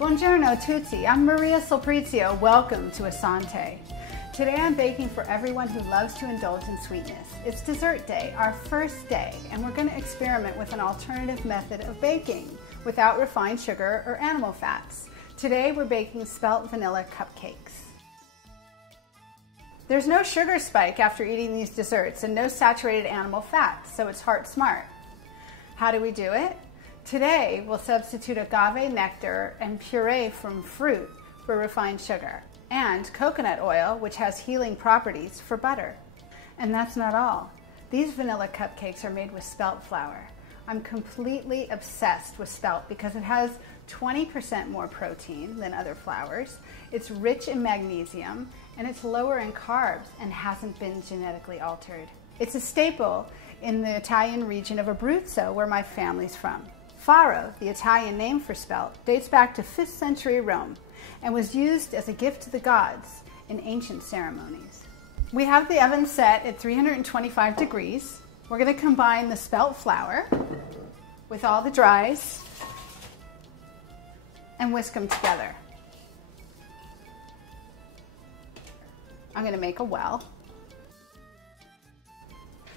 Buongiorno tutti, I'm Maria Sulprizio. Welcome to Santé. Today I'm baking for everyone who loves to indulge in sweetness. It's dessert day, our first day, and we're going to experiment with an alternative method of baking without refined sugar or animal fats. Today we're baking spelt vanilla cupcakes. There's no sugar spike after eating these desserts and no saturated animal fats, so it's heart smart. How do we do it? Today we'll substitute agave nectar and puree from fruit for refined sugar, and coconut oil, which has healing properties, for butter. And that's not all. These vanilla cupcakes are made with spelt flour. I'm completely obsessed with spelt because it has 20% more protein than other flours. It's rich in magnesium, and it's lower in carbs and hasn't been genetically altered. It's a staple in the Italian region of Abruzzo, where my family's from. Faro, the Italian name for spelt, dates back to 5th century Rome and was used as a gift to the gods in ancient ceremonies. We have the oven set at 325 degrees. We're going to combine the spelt flour with all the dries and whisk them together. I'm going to make a well.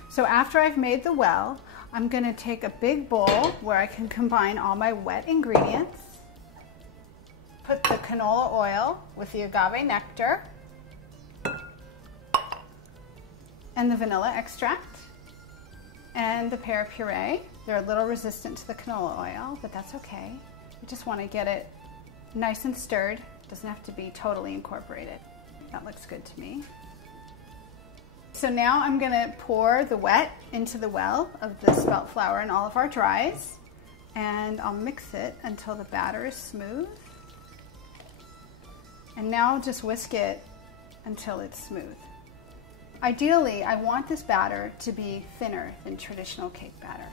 So after I've made the well, I'm going to take a big bowl where I can combine all my wet ingredients, put the canola oil with the agave nectar and the vanilla extract and the pear puree. They're a little resistant to the canola oil, but that's okay. You just want to get it nice and stirred. It doesn't have to be totally incorporated. That looks good to me. So now I'm going to pour the wet into the well of the spelt flour and all of our dries, and I'll mix it until the batter is smooth. And now I'll just whisk it until it's smooth. Ideally, I want this batter to be thinner than traditional cake batter.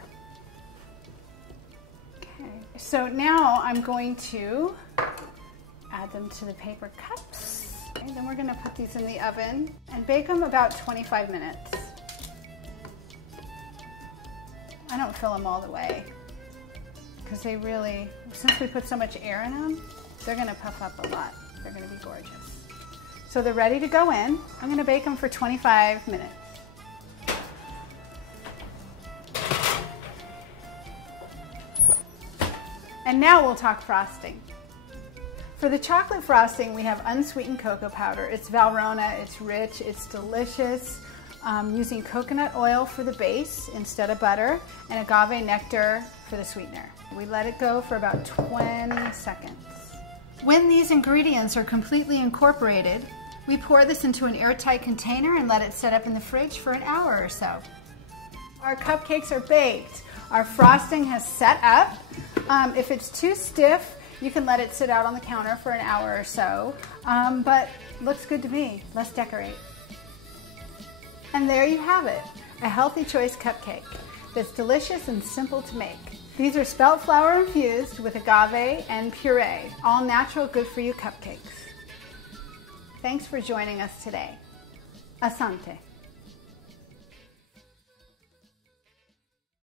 Okay, so now I'm going to add them to the paper cups. Okay, then we're going to put these in the oven and bake them about 25 minutes. I don't fill them all the way because they really, since we put so much air in them, they're going to puff up a lot. They're going to be gorgeous. So they're ready to go in. I'm going to bake them for 25 minutes. And now we'll talk frosting. For the chocolate frosting, we have unsweetened cocoa powder. It's Valrhona, it's rich, it's delicious. Using coconut oil for the base instead of butter, and agave nectar for the sweetener. We let it go for about 20 seconds. When these ingredients are completely incorporated, we pour this into an airtight container and let it set up in the fridge for an hour or so. Our cupcakes are baked. Our frosting has set up. If it's too stiff, you can let it sit out on the counter for an hour or so, but looks good to me. Let's decorate. And there you have it, a healthy choice cupcake that's delicious and simple to make. These are spelt flour infused with agave and puree, all natural, good for you cupcakes. Thanks for joining us today. Asante.